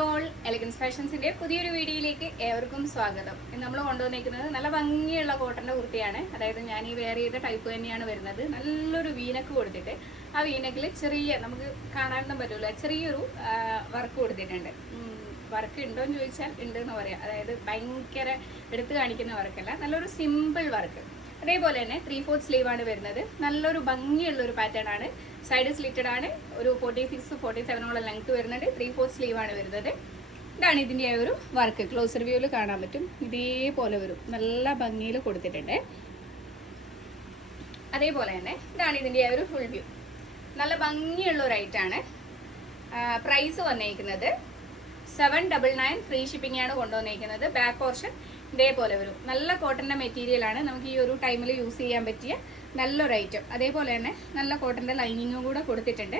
All elegance ഫാഷൻസിന്റെ പുതിയൊരു വീഡിയോയിലേക്ക് ഏവർക്കും സ്വാഗതം. നമ്മൾ കൊണ്ടുവന്നിരിക്കുന്നത് നല്ല ഭംഗിയുള്ള കോട്ടന്റെ കുർത്തിയാണ്. അതായത് ഞാൻ ഈ വെയർ ചെയ്ത ടൈപ്പ് തന്നെയാണ് വരുന്നത്. നല്ലൊരു വീനക്ക് കൊടുത്തിട്ട് ആ വീനക്കിൽ ചെറിയ നമുക്ക് കാണാനൊന്നും പറ്റില്ല, ചെറിയൊരു വർക്ക് കൊടുത്തിട്ടുണ്ട്. വർക്ക് ഉണ്ടോ എന്ന് ചോദിച്ചാൽ ഉണ്ട് എന്ന് പറയാം. അതായത് ഭയങ്കര എടുത്തു കാണിക്കുന്ന വർക്കല്ല, നല്ലൊരു സിമ്പിൾ വർക്ക്. അതേപോലെ തന്നെ 3/4 സ്ലീവ് ആണ് വരുന്നത്. നല്ലൊരു ഭംഗിയുള്ള ഒരു പാറ്റേൺ ആണ്. സൈഡ് സ്ലിറ്റഡ് ആണ്. ഒരു 46-47 ലെങ്ത് വരുന്നുണ്ട്. 3/4 സ്ലീവ് ആണ് വരുന്നത്. ഇതാണ് ഇതിൻ്റെ ഒരു വർക്ക്. ക്ലോസർ വ്യൂവിൽ കാണാൻ പറ്റും. ഇതേപോലെ വരും, നല്ല ഭംഗിയിൽ കൊടുത്തിട്ടുണ്ട്. അതേപോലെ തന്നെ ഇതാണ് ഇതിൻ്റെ ഒരു ഫുൾ വ്യൂ. നല്ല ഭംഗിയുള്ള ഒരു ഐറ്റാണ്. പ്രൈസ് വന്നേക്കുന്നത് 799. ഫ്രീ ഷിപ്പിംഗ് ആണ് കൊണ്ടുവന്നിരിക്കുന്നത്. ബാക്ക് പോർഷൻ ഇതേപോലെ വരും. നല്ല കോട്ടന്റെ മെറ്റീരിയൽ ആണ്. നമുക്ക് ഈ ഒരു ടൈമിൽ യൂസ് ചെയ്യാൻ പറ്റിയ നല്ലൊരു ഐറ്റം. അതേപോലെ തന്നെ നല്ല കോട്ടന്റെ ലൈനിങ്ങും കൂടെ കൊടുത്തിട്ടുണ്ട്.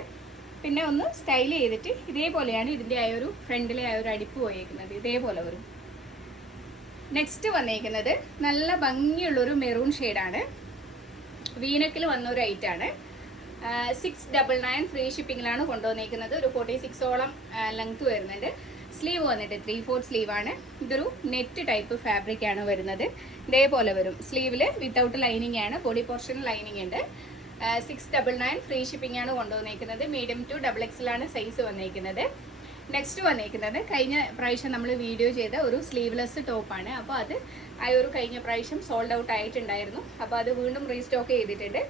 പിന്നെ ഒന്ന് സ്റ്റൈൽ ചെയ്തിട്ട് ഇതേപോലെയാണ് ഇതിന്റെ ആ ഒരു ഫ്രണ്ടിലെ ആ ഒരു അടിപ്പ് പോയേക്കുന്നത്. ഇതേപോലെ വരും. നെക്സ്റ്റ് വന്നേക്കുന്നത് നല്ല ഭംഗിയുള്ളൊരു മെറൂൺ ഷെയ്ഡാണ്. വീനക്കിൽ വന്ന ഒരു ഐറ്റാണ്. 699. ഫ്രീ ഷിപ്പിംഗിലാണ് കൊണ്ടുവന്നിരിക്കുന്നത്. ഒരു 46ഓളം ലെങ്ത് വരുന്നുണ്ട്. സ്ലീവ് വന്നിട്ട് 3/4 സ്ലീവ് ആണ്. ഇതൊരു നെറ്റ് ടൈപ്പ് ഫാബ്രിക് ആണ് വരുന്നത്. ഇതേപോലെ വരും. സ്ലീവില് വിത്തൗട്ട് ലൈനിങ് ആണ്. ബോഡി പോർഷൻ ലൈനിങ് ഉണ്ട്. 699. ഫ്രീ ഷിപ്പിംഗ് ആണ് കൊണ്ടുവന്നിരിക്കുന്നത്. മീഡിയം ടു XXL ആണ് സൈസ് വന്നിരിക്കുന്നത്. നെക്സ്റ്റ് വന്നിരിക്കുന്നത് കഴിഞ്ഞ പ്രാവശ്യം നമ്മൾ വീഡിയോ ചെയ്ത ഒരു സ്ലീവ്ലെസ് ടോപ്പാണ്. അപ്പോൾ അത് ആ ഒരു കഴിഞ്ഞ പ്രാവശ്യം സോൾഡ് ഔട്ട് ആയിട്ടുണ്ടായിരുന്നു. അപ്പോൾ അത് വീണ്ടും റീസ്റ്റോക്ക് ചെയ്തിട്ടുണ്ട്.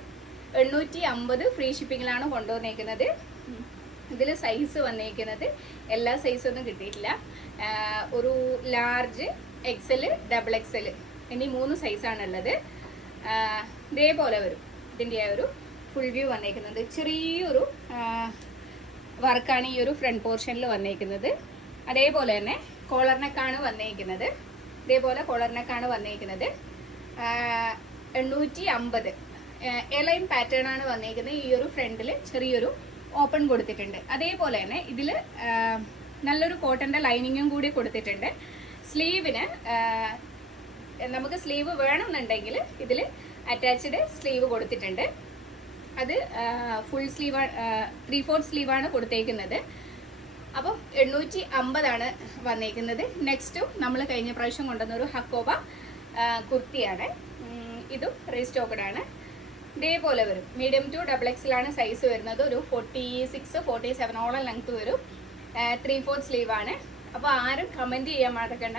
850. ഫ്രീ ഷിപ്പിംഗിലാണ് കൊണ്ടുവന്നിരിക്കുന്നത്. ഇതിൽ സൈസ് വന്നിരിക്കുന്നത് എല്ലാ സൈസൊന്നും കിട്ടിയിട്ടില്ല. ഒരു ലാർജ്, XL, XXL എന്നീ 3 സൈസാണ് ഉള്ളത്. ഇതേപോലെ വരും ഇതിൻ്റെ ആ ഒരു ഫുൾ വ്യൂ വന്നിരിക്കുന്നത്. ചെറിയൊരു വർക്കാണ് ഈ ഒരു ഫ്രണ്ട് പോർഷനിൽ വന്നിരിക്കുന്നത്. അതേപോലെ തന്നെ കോളറിനൊക്കെയാണ് വന്നിരിക്കുന്നത്. ഇതേപോലെ കോളറിനൊക്കെയാണ് വന്നിരിക്കുന്നത്. 850. എലൈൻ പാറ്റേൺ ആണ് വന്നിരിക്കുന്നത്. ഈ ഒരു ഫ്രണ്ടിൽ ചെറിയൊരു ഓപ്പൺ കൊടുത്തിട്ടുണ്ട്. അതേപോലെ തന്നെ ഇതിൽ നല്ലൊരു കോട്ടന്റെ ലൈനിങ്ങും കൂടി കൊടുത്തിട്ടുണ്ട്. സ്ലീവിന് നമുക്ക് സ്ലീവ് വേണമെന്നുണ്ടെങ്കിൽ ഇതിൽ അറ്റാച്ച്ഡ് സ്ലീവ് കൊടുത്തിട്ടുണ്ട്. അത് ഫുൾ സ്ലീവ് 3/4 സ്ലീവാണ് കൊടുത്തേക്കുന്നത്. അപ്പോൾ 850 വന്നേക്കുന്നത്. നെക്സ്റ്റും നമ്മൾ കഴിഞ്ഞ പ്രാവശ്യം കൊണ്ടുവന്ന ഒരു ഹക്കോബ കുർത്തിയാണ്. ഇതും റീസ്റ്റോക്കഡ് ആണ്. ഇതേപോലെ വരും. മീഡിയം ടു XXL ആണ് സൈസ് വരുന്നത്. ഒരു 46-47 ലെങ്ത് വരും. 3/4 സ്ലീവ് ആണ്. അപ്പോൾ ആരും കമൻറ്റ് ചെയ്യാൻ മറക്കണ്ട.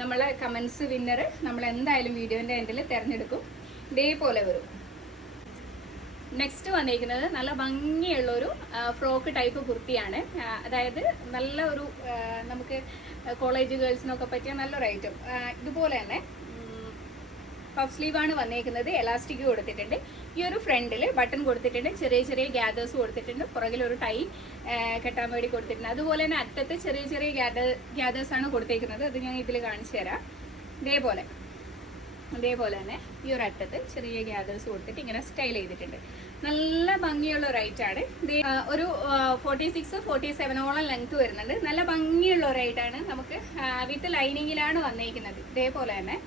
നമ്മളെ കമൻസ് വിന്നർ നമ്മൾ എന്തായാലും വീഡിയോൻ്റെ എൻഡിൽ തിരഞ്ഞെടുക്കും. ഇതേപോലെ വരും. നെക്സ്റ്റ് വന്നിരിക്കുന്നത് നല്ല ഭംഗിയുള്ളൊരു ഫ്രോക്ക് ടൈപ്പ് കുർത്തിയാണ്. അതായത് നല്ല ഒരു നമുക്ക് കോളേജ് ഗേൾസിനൊക്കെ പറ്റിയ നല്ലൊരു ഐറ്റം. ഇതുപോലെ തന്നെ പഫ് സ്ലീവ് ആണ് വന്നേക്കുന്നത്. എലാസ്റ്റിക് കൊടുത്തിട്ടുണ്ട്. ഈ ഒരു ഫ്രണ്ടിൽ ബട്ടൺ കൊടുത്തിട്ടുണ്ട്. ചെറിയ ചെറിയ ഗ്യാദേഴ്സ് കൊടുത്തിട്ടുണ്ട്. പുറകിൽ ഒരു ടൈ കെട്ടാൻ വേണ്ടി കൊടുത്തിട്ടുണ്ട്. അതുപോലെ തന്നെ അറ്റത്ത് ചെറിയ ചെറിയ ഗ്യാദേഴ്സ് ആണ് കൊടുത്തേക്കുന്നത്. അത് ഞാൻ ഇതിൽ കാണിച്ചു തരാം. അതേപോലെ തന്നെ ഈ ഒരു അറ്റത്ത് ചെറിയ ഗ്യാദേഴ്സ് കൊടുത്തിട്ട് ഇങ്ങനെ സ്റ്റൈൽ ചെയ്തിട്ടുണ്ട്. നല്ല ഭംഗിയുള്ള ഒരു ഐറ്റാണ്. ഒരു 46-47 ലെങ്ത് വരുന്നുണ്ട്. നല്ല ഭംഗിയുള്ള ഒരു ഐറ്റാണ്. നമുക്ക് വിത്ത് ലൈനിങ്ങിലാണ് വന്നിരിക്കുന്നത്. ഇതേപോലെ തന്നെ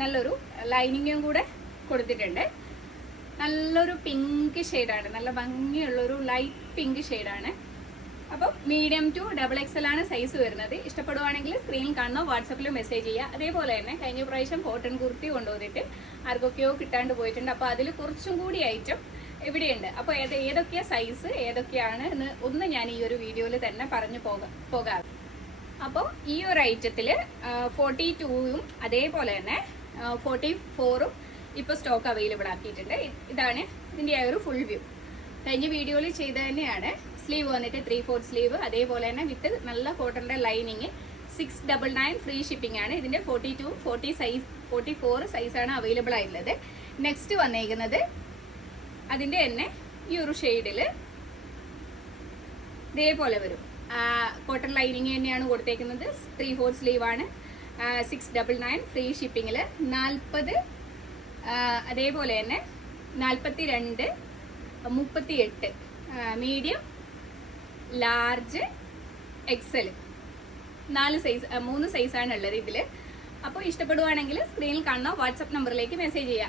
നല്ലൊരു ലൈനിങ്ങും കൂടെ കൊടുത്തിട്ടുണ്ട്. നല്ലൊരു പിങ്ക് ഷെയ്ഡാണ്. നല്ല ഭംഗിയുള്ളൊരു ലൈറ്റ് പിങ്ക് ഷെയ്ഡാണ്. അപ്പോൾ മീഡിയം ടു XXL ആണ് സൈസ് വരുന്നത്. ഇഷ്ടപ്പെടുവാണെങ്കിൽ സ്ക്രീനിൽ കാണുന്ന വാട്സപ്പിൽ മെസ്സേജ് ചെയ്യുക. അതേപോലെ തന്നെ കഴിഞ്ഞ പ്രാവശ്യം കോട്ടൺ കുർത്തി കൊണ്ടുവന്നിട്ട് ആർക്കൊക്കെയോ കിട്ടാണ്ട് പോയിട്ടുണ്ട്. അപ്പോൾ അതിൽ കുറച്ചും കൂടി ഐറ്റം ഇവിടെയുണ്ട്. അപ്പോൾ ഏതൊക്കെയാണ് സൈസ് ഏതൊക്കെയാണ് എന്ന് ഒന്ന് ഞാൻ ഈ ഒരു വീഡിയോയിൽ തന്നെ പറഞ്ഞു പോകാം. അപ്പോൾ ഈ ഒരു ഐറ്റത്തിൽ 42ഉം അതേപോലെ തന്നെ 44ഉം ഇപ്പോൾ സ്റ്റോക്ക് അവൈലബിൾ ആക്കിയിട്ടുണ്ട്. ഇതാണ് ഇതിൻ്റെ ആ ഒരു ഫുൾ വ്യൂ. കഴിഞ്ഞ വീഡിയോയിൽ ചെയ്ത് തന്നെയാണ്. സ്ലീവ് വന്നിട്ട് 3/4 സ്ലീവ്. അതേപോലെ തന്നെ വിത്ത് നല്ല കോട്ടന്റെ ലൈനിങ്. 699. ഫ്രീ ഷിപ്പിംഗ് ആണ്. ഇതിൻ്റെ 44 സൈസാണ് അവൈലബിൾ ആയിട്ടുള്ളത്. നെക്സ്റ്റ് വന്നേക്കുന്നത് അതിൻ്റെ തന്നെ ഈ ഒരു ഷെയ്ഡിൽ ഇതേപോലെ വരും. കോട്ടൺ ലൈനിങ് തന്നെയാണ് കൊടുത്തേക്കുന്നത്. 3/4 സ്ലീവ് ആണ്. 699. ഫ്രീ ഷിപ്പിങ്ങിൽ 40. അതേപോലെ തന്നെ 42, 38, മീഡിയം, ലാർജ്, XL 3 സൈസാണ് ഉള്ളത് ഇതിൽ. അപ്പോൾ ഇഷ്ടപ്പെടുവാണെങ്കിൽ സ്ക്രീനിൽ കാണുന്ന വാട്സപ്പ് നമ്പറിലേക്ക് മെസ്സേജ് ചെയ്യാം.